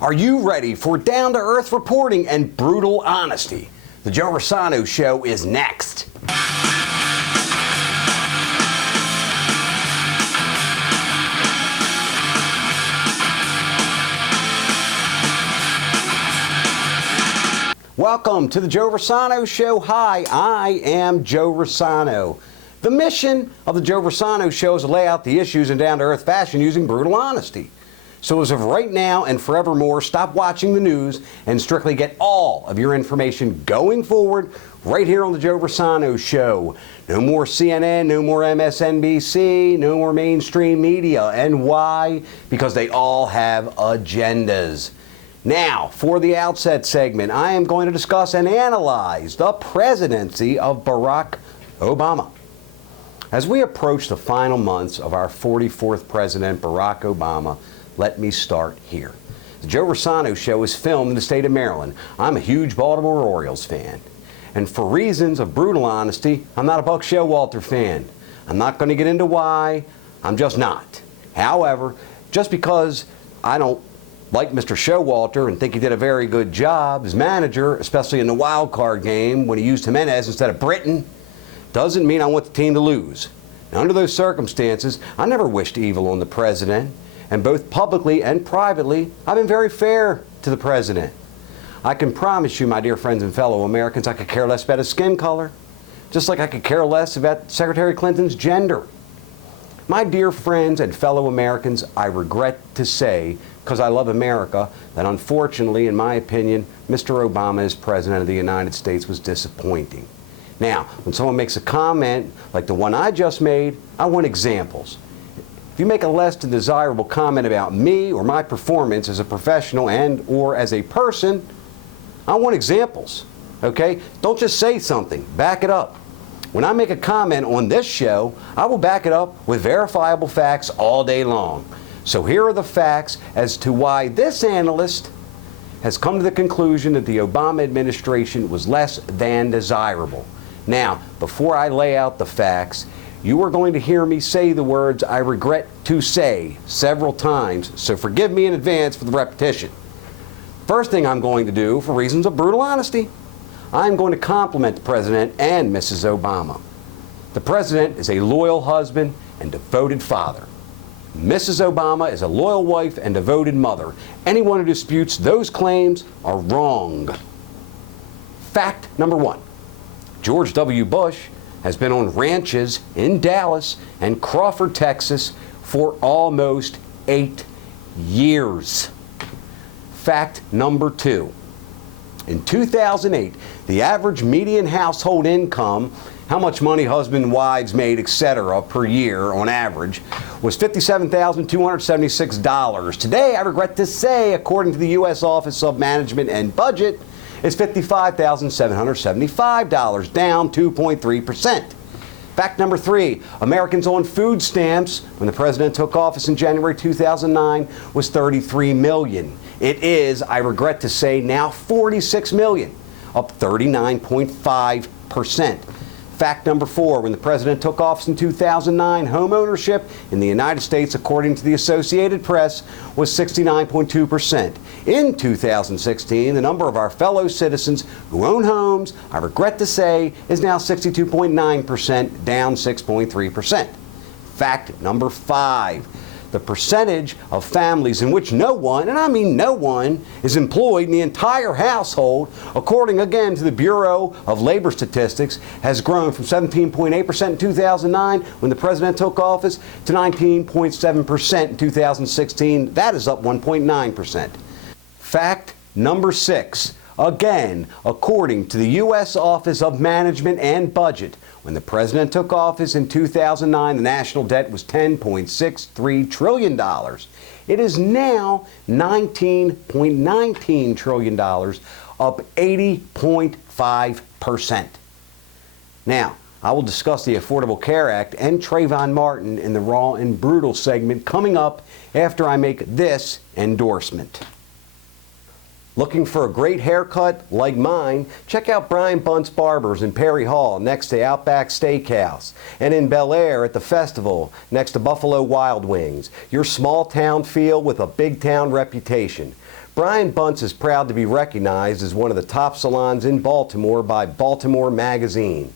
Are you ready for down-to-earth reporting and brutal honesty? The Joe Rossano Show is next. Welcome to the Joe Rossano Show. Hi, I am Joe Rossano. The mission of the Joe Rossano Show is to lay out the issues in down-to-earth fashion using brutal honesty. So as of right now and forevermore, stop watching the news and strictly get all of your information going forward right here on the Joe Rossano Show. No more CNN, no more MSNBC, no more mainstream media. And why? Because they all have agendas. Now, for the outset segment, I am going to discuss and analyze the presidency of Barack Obama. As we approach the final months of our 44th president, Barack Obama, let me start here. The Joe Rossano Show is filmed in the state of Maryland. I'm a huge Baltimore Orioles fan. And for reasons of brutal honesty, I'm not a Buck Showalter fan. I'm not going to get into why. I'm just not. However, just because I don't like Mr. Showalter and think he did a very good job as manager, especially in the wild card game when he used Jimenez instead of Britton, doesn't mean I want the team to lose. Now, under those circumstances, I never wished evil on the president. And both publicly and privately, I've been very fair to the president. I can promise you, my dear friends and fellow Americans, I could care less about his skin color, just like I could care less about Secretary Clinton's gender. My dear friends and fellow Americans, I regret to say, because I love America, that unfortunately, in my opinion, Mr. Obama as President of the United States was disappointing. Now, when someone makes a comment like the one I just made, I want examples. If you make a less than desirable comment about me or my performance as a professional and or as a person, I want examples, okay? Don't just say something, back it up. When I make a comment on this show, I will back it up with verifiable facts all day long. So here are the facts as to why this analyst has come to the conclusion that the Obama administration was less than desirable. Now, before I lay out the facts, you are going to hear me say the words I regret to say several times, so forgive me in advance for the repetition. First thing I'm going to do, for reasons of brutal honesty, I'm going to compliment the President and Mrs. Obama. The President is a loyal husband and devoted father. Mrs. Obama is a loyal wife and devoted mother. Anyone who disputes those claims are wrong. Fact number one, George W. Bush has been on ranches in Dallas and Crawford, Texas for almost 8 years. Fact number two. In 2008, the average median household income, how much money husband and wives made, etc., per year on average, was $57,276. Today, I regret to say, according to the U.S. Office of Management and Budget, is $55,775, down 2.3%. Fact number three, Americans on food stamps when the president took office in January 2009 was 33 million. It is, I regret to say, now 46 million, up 39.5%. Fact number four, when the president took office in 2009, home ownership in the United States, according to the Associated Press, was 69.2%. In 2016, the number of our fellow citizens who own homes, I regret to say, is now 62.9%, down 6.3%. Fact number five, the percentage of families in which no one, and I mean no one, is employed in the entire household, according again to the Bureau of Labor Statistics, has grown from 17.8% in 2009 when the president took office to 19.7% in 2016. That is up 1.9%. Fact number six, again, according to the U.S. Office of Management and Budget, when the president took office in 2009, the national debt was $10.63 trillion. It is now $19.19 trillion, up 80.5%. Now, I will discuss the Affordable Care Act and Trayvon Martin in the Raw and Brutal segment coming up after I make this endorsement. Looking for a great haircut like mine? Check out Brian Bunt's Barbers in Perry Hall next to Outback Steakhouse, and in Bel Air at the Festival next to Buffalo Wild Wings. Your small town feel with a big town reputation. Brian Bunce is proud to be recognized as one of the top salons in Baltimore by Baltimore Magazine.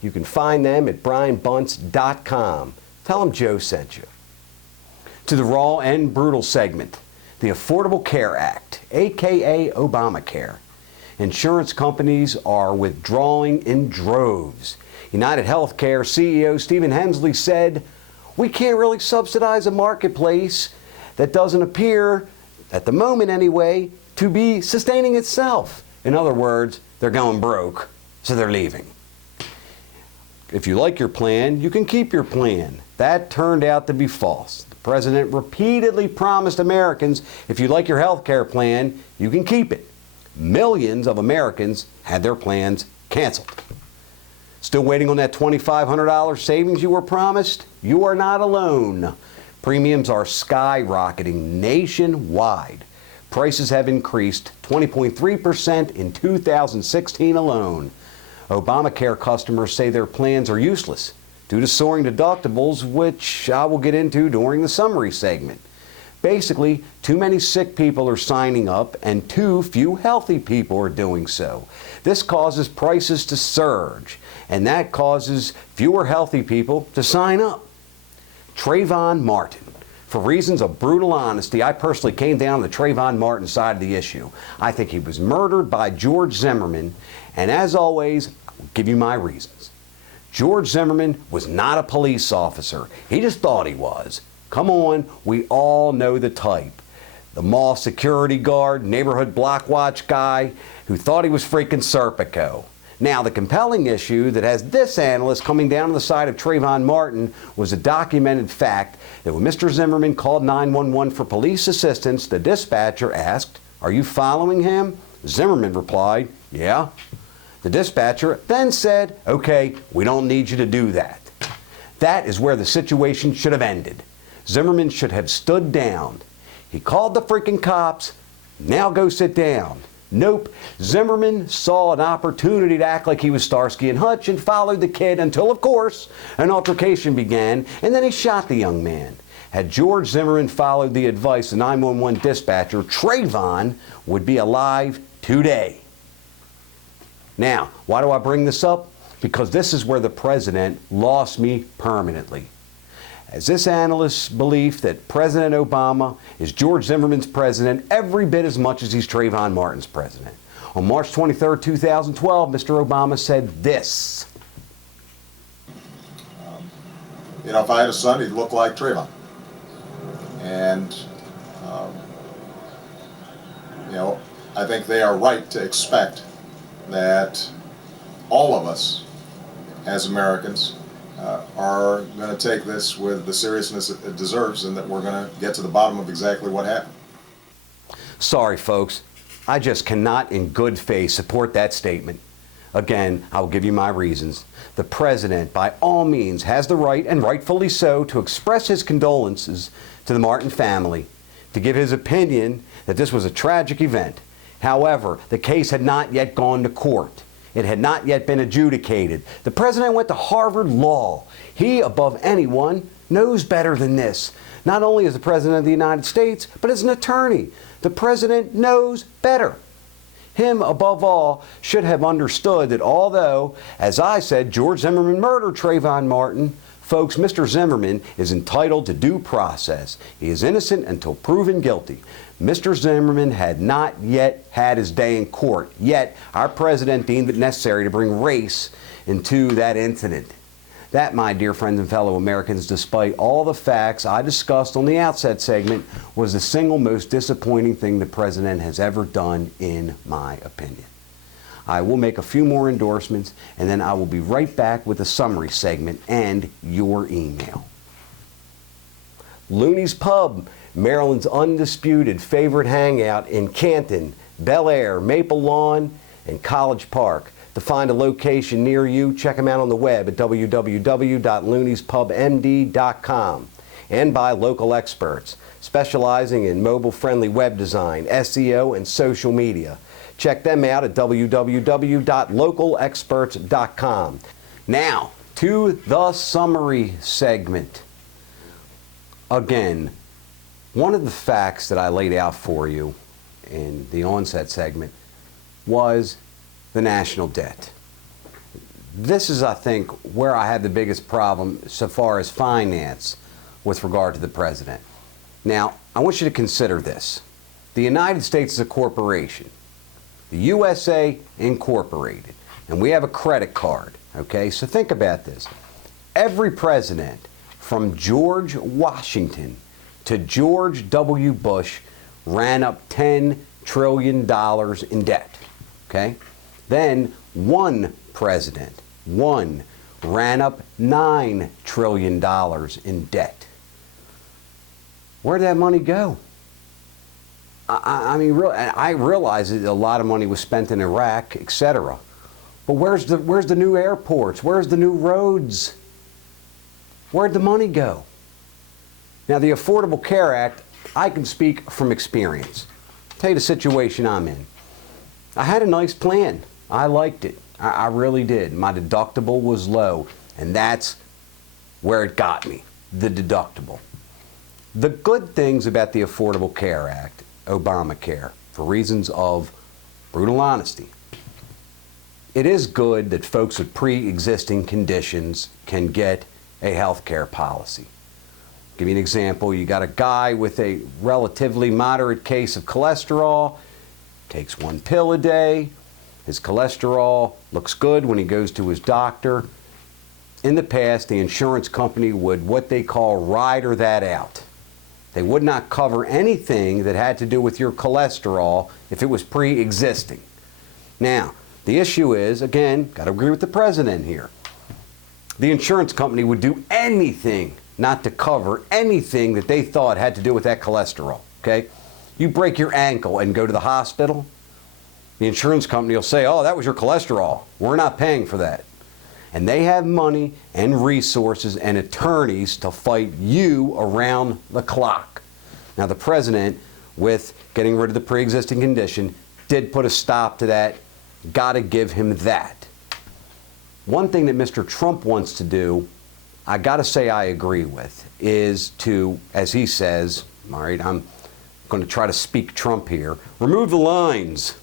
You can find them at brianbunce.com. Tell them Joe sent you. To the raw and brutal segment, the Affordable Care Act, aka Obamacare. Insurance companies are withdrawing in droves. United Healthcare CEO Stephen Hensley said, "We can't really subsidize a marketplace that doesn't appear, at the moment anyway, to be sustaining itself." In other words, they're going broke, so they're leaving. If you like your plan, you can keep your plan. That turned out to be false. The president repeatedly promised Americans, if you like your health care plan, you can keep it. Millions of Americans had their plans canceled. Still waiting on that $2,500 savings you were promised? You are not alone. Premiums are skyrocketing nationwide. Prices have increased 20.3% in 2016 alone. Obamacare customers say their plans are useless due to soaring deductibles, which I will get into during the summary segment. Basically, too many sick people are signing up and too few healthy people are doing so. This causes prices to surge, and that causes fewer healthy people to sign up. Trayvon Martin. For reasons of brutal honesty, I personally came down on the Trayvon Martin side of the issue. I think he was murdered by George Zimmerman, and as always, I'll give you my reasons. George Zimmerman was not a police officer. He just thought he was. Come on, we all know the type. The mall security guard, neighborhood block watch guy who thought he was freaking Serpico. Now, the compelling issue that has this analyst coming down on the side of Trayvon Martin was a documented fact that when Mr. Zimmerman called 911 for police assistance, the dispatcher asked, "Are you following him?" Zimmerman replied, "Yeah." The dispatcher then said, "Okay, we don't need you to do that." That is where the situation should have ended. Zimmerman should have stood down. He called the freaking cops. Now go sit down. Nope. Zimmerman saw an opportunity to act like he was Starsky and Hutch and followed the kid until, of course, an altercation began, and then he shot the young man. Had George Zimmerman followed the advice of the 911 dispatcher, Trayvon would be alive today. Now, why do I bring this up? Because this is where the president lost me permanently. As this analyst's belief that President Obama is George Zimmerman's president every bit as much as he's Trayvon Martin's president. On March 23, 2012, Mr. Obama said this. If I had a son, he'd look like Trayvon. And, I think they are right to expect that all of us as Americans are going to take this with the seriousness it deserves, and that we're going to get to the bottom of exactly what happened. Sorry, folks. I just cannot in good faith support that statement. Again, I will give you my reasons. The president, by all means, has the right, and rightfully so, to express his condolences to the Martin family, to give his opinion that this was a tragic event. However, the case had not yet gone to court. It had not yet been adjudicated. The president went to Harvard Law. He, above anyone, knows better than this. Not only as the president of the United States, but as an attorney. The president knows better. Him, above all, should have understood that although, as I said, George Zimmerman murdered Trayvon Martin, folks, Mr. Zimmerman is entitled to due process. He is innocent until proven guilty. Mr. Zimmerman had not yet had his day in court, yet our president deemed it necessary to bring race into that incident. That, my dear friends and fellow Americans, despite all the facts I discussed on the outset segment, was the single most disappointing thing the president has ever done, in my opinion. I will make a few more endorsements, and then I will be right back with a summary segment and your email. Looney's Pub, Maryland's undisputed favorite hangout in Canton, Bel Air, Maple Lawn, and College Park. To find a location near you, check them out on the web at www.looneyspubmd.com, and by local experts specializing in mobile-friendly web design, SEO, and social media. Check them out at www.localexperts.com. Now, to the summary segment. Again, one of the facts that I laid out for you in the onset segment was the national debt. This is, I think, where I have the biggest problem so far as finance with regard to the president. Now, I want you to consider this. The United States is a corporation, the USA Incorporated, and we have a credit card, okay? So think about this. Every president from George Washington to George W. Bush ran up $10 trillion in debt, okay? Then one president, ran up $9 trillion in debt. Where did that money go? I mean, I realize that a lot of money was spent in Iraq, etc. But where's the new airports? Where's the new roads? Where'd the money go? Now, the Affordable Care Act, I can speak from experience. I'll tell you the situation I'm in. I had a nice plan. I liked it. I really did. My deductible was low, and that's where it got me, the deductible. The good things about the Affordable Care Act, Obamacare, for reasons of brutal honesty, it is good that folks with pre-existing conditions can get a health care policy. Give you an example. You got a guy with a relatively moderate case of cholesterol, takes one pill a day, his cholesterol looks good when he goes to his doctor. In the past, the insurance company would what they call rider that out. They would not cover anything that had to do with your cholesterol if it was pre-existing. Now, the issue is, again, got to agree with the president here. The insurance company would do anything not to cover anything that they thought had to do with that cholesterol, okay? You break your ankle and go to the hospital, the insurance company will say, oh, that was your cholesterol. We're not paying for that. And they have money and resources and attorneys to fight you around the clock. Now, the president, with getting rid of the pre-existing condition, did put a stop to that. Got to give him that. One thing that Mr. Trump wants to do, I got to say I agree with, is to, as he says, all right, I'm going to try to speak Trump here, remove the lines.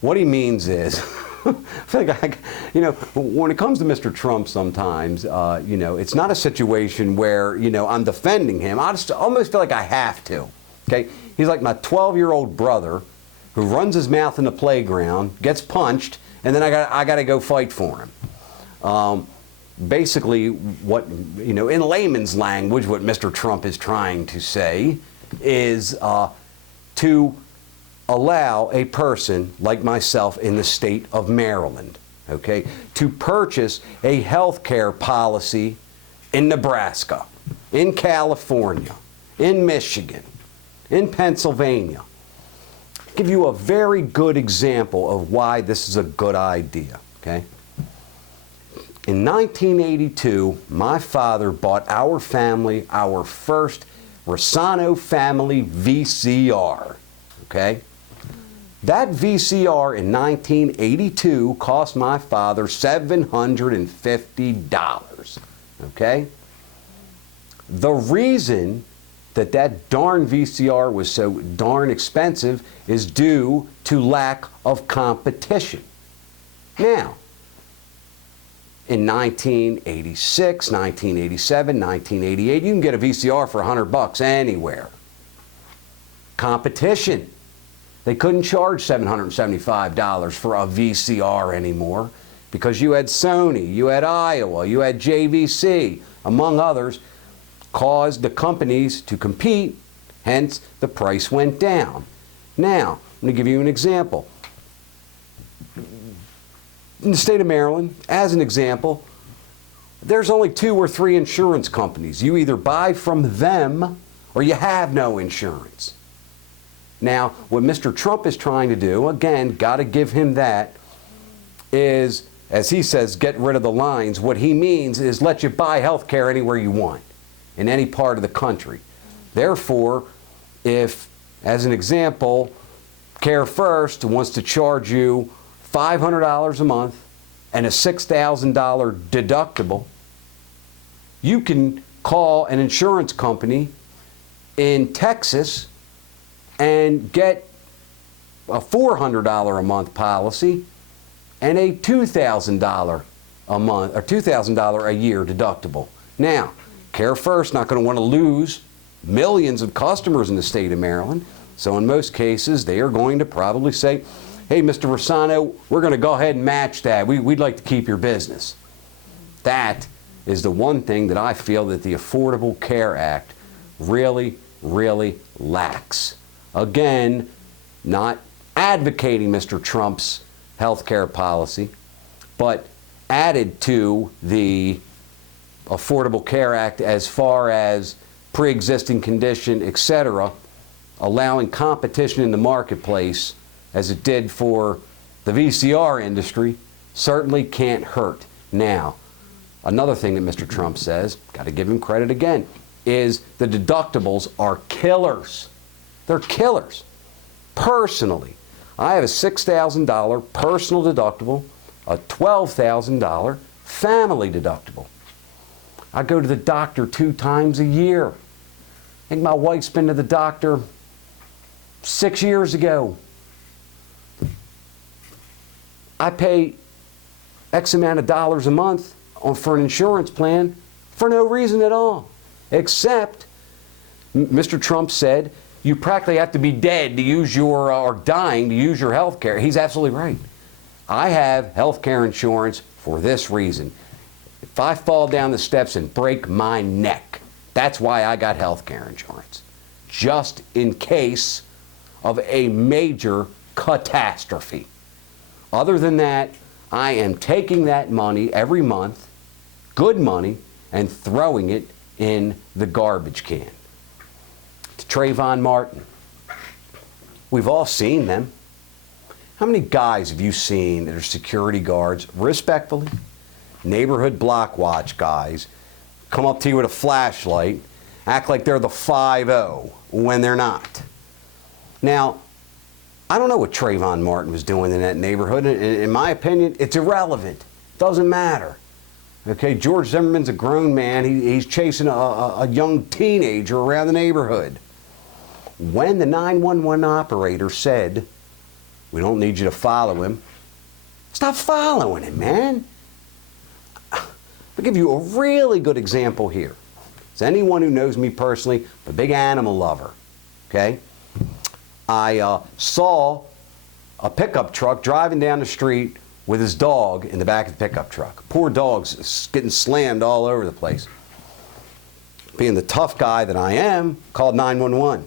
What he means is, I feel like, when it comes to Mr. Trump sometimes, it's not a situation where, I'm defending him. I just almost feel like I have to, okay? He's like my 12-year-old brother who runs his mouth in the playground, gets punched, and then I got to go fight for him. Basically, what, in layman's language, what Mr. Trump is trying to say is to allow a person like myself in the state of Maryland, okay, to purchase a health care policy in Nebraska, in California, in Michigan, in Pennsylvania. I'll give you a very good example of why this is a good idea, okay? In 1982, my father bought our family our first Rossano family VCR, okay? That VCR in 1982 cost my father $750, okay? The reason that darn VCR was so darn expensive is due to lack of competition. Now, in 1986, 1987, 1988, you can get a VCR for $100 anywhere. Competition. They couldn't charge $775 for a VCR anymore because you had Sony, you had Iowa, you had JVC, among others, caused the companies to compete, hence the price went down. Now, I'm going to give you an example. In the state of Maryland, as an example, there's only 2 or 3 insurance companies. You either buy from them or you have no insurance. Now, what Mr. Trump is trying to do, again, got to give him that, is, as he says, get rid of the lines. What he means is let you buy health care anywhere you want, in any part of the country. Therefore, if, as an example, Care First wants to charge you $500 a month and a $6,000 deductible, you can call an insurance company in Texas and get a $400 a month policy and a $2,000 a month or $2,000 a year deductible. Now, Care First not going to want to lose millions of customers in the state of Maryland, so in most cases they are going to probably say, hey, Mr. Rossano, we're going to go ahead and match that. We'd like to keep your business. That is the one thing that I feel that the Affordable Care Act really, really lacks. Again, not advocating Mr. Trump's health care policy, but added to the Affordable Care Act as far as pre-existing condition, etc., allowing competition in the marketplace as it did for the VCR industry, certainly can't hurt. Now, another thing that Mr. Trump says, got to give him credit again, is the deductibles are killers. They're killers. Personally, I have a $6,000 personal deductible, a $12,000 family deductible. I go to the doctor 2 times a year. I think my wife's been to the doctor 6 years ago. I pay X amount of dollars a month for an insurance plan for no reason at all, except Mr. Trump said you practically have to be dead to use your, or dying to use your health care. He's absolutely right. I have health care insurance for this reason. If I fall down the steps and break my neck, that's why I got health care insurance. Just in case of a major catastrophe. Other than that, I am taking that money every month, good money, and throwing it in the garbage can. To Trayvon Martin, we've all seen them. How many guys have you seen that are security guards, respectfully, neighborhood block watch guys, come up to you with a flashlight, act like they're the 5-0 when they're not? Now, I don't know what Trayvon Martin was doing in that neighborhood. In my opinion, it's irrelevant. Doesn't matter. Okay, George Zimmerman's a grown man. He's chasing a young teenager around the neighborhood. When the 911 operator said, we don't need you to follow him, stop following him, man. I'll give you a really good example here. As anyone who knows me personally, I'm a big animal lover, okay? I saw a pickup truck driving down the street with his dog in the back of the pickup truck. Poor dog's getting slammed all over the place. Being the tough guy that I am, called 911.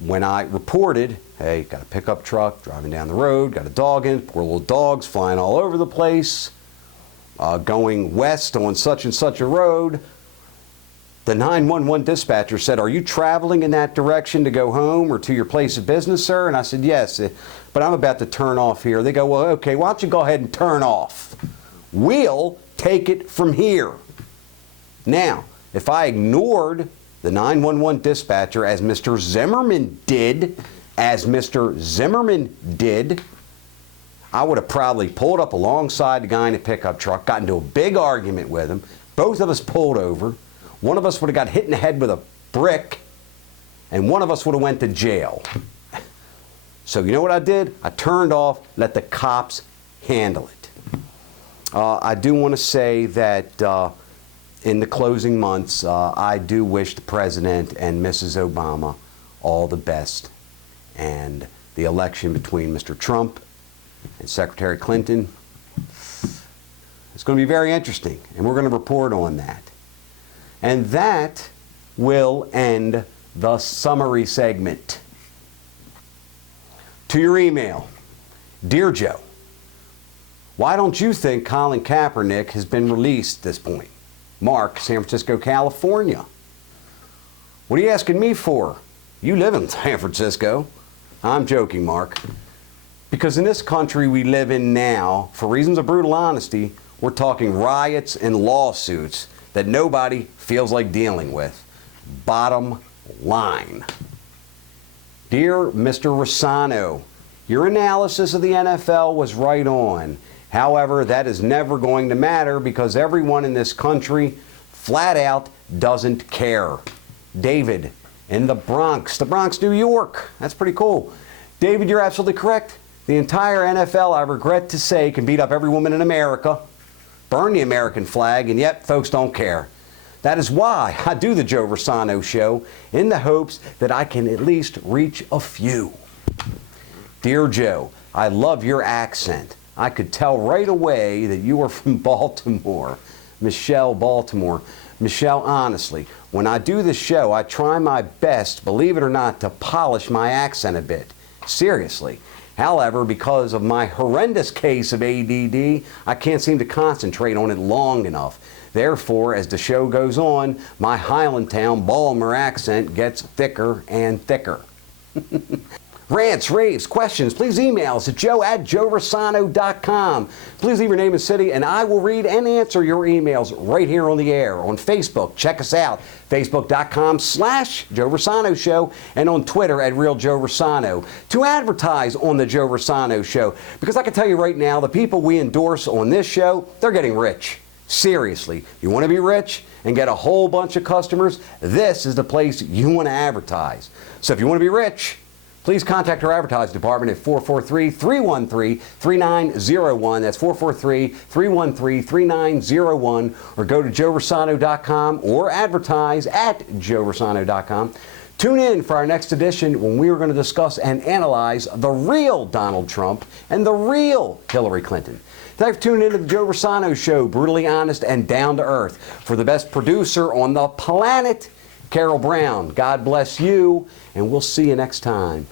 When I reported, hey, got a pickup truck driving down the road, got a dog in, poor little dog's flying all over the place, going west on such and such a road, the 911 dispatcher said, are you traveling in that direction to go home or to your place of business, sir? And I said, yes, but I'm about to turn off here. They go, well, okay, why don't you go ahead and turn off? We'll take it from here. Now, if I ignored the 911 dispatcher as Mr. Zimmerman did, I would have probably pulled up alongside the guy in the pickup truck, got into a big argument with him. Both of us pulled over. One of us would have got hit in the head with a brick, and one of us would have went to jail. So you know what I did? I turned off, let the cops handle it. I do want to say that in the closing months, I do wish the President and Mrs. Obama all the best. And the election between Mr. Trump and Secretary Clinton, it's going to be very interesting, and we're going to report on that. And that will end the summary segment. To your email, Dear Joe, why don't you think Colin Kaepernick has been released at this point? Mark, San Francisco, California. What are you asking me for? You live in San Francisco. I'm joking, Mark. Because in this country we live in now, for reasons of brutal honesty, we're talking riots and lawsuits that nobody feels like dealing with. Bottom line. Dear Mr. Rossano, your analysis of the NFL was right on. However, that is never going to matter because everyone in this country flat out doesn't care. David, in the Bronx, New York. That's pretty cool. David, you're absolutely correct. The entire NFL, I regret to say, can beat up every woman in America, burn the American flag, and yet folks don't care. That is why I do the Joe Rossano Show, in the hopes that I can at least reach a few. Dear Joe, I love your accent. I could tell right away that you are from Baltimore. Michelle, Baltimore. Michelle, honestly, when I do the show, I try my best, believe it or not, to polish my accent a bit. Seriously. However, because of my horrendous case of ADD, I can't seem to concentrate on it long enough. Therefore, as the show goes on, my Highlandtown Baltimore accent gets thicker and thicker. Rants, raves, questions, please email us at joe@joerossano.com. Please leave your name and city, and I will read and answer your emails right here on the air. On Facebook, check us out, facebook.com/Joe Rossano Show, and on Twitter at Real Joe Rossano. To advertise on the Joe Rossano Show, because I can tell you right now, the people we endorse on this show, they're getting rich. Seriously, you want to be rich and get a whole bunch of customers, this is the place you want to advertise. So if you want to be rich, please contact our advertising department at 443-313-3901. That's 443-313-3901. Or go to joerossano.com or advertise at joerossano.com. Tune in for our next edition when we are going to discuss and analyze the real Donald Trump and the real Hillary Clinton. Thanks for tuning in to the Joe Rossano Show, brutally honest and down to earth. For the best producer on the planet, Carol Brown, God bless you, and we'll see you next time.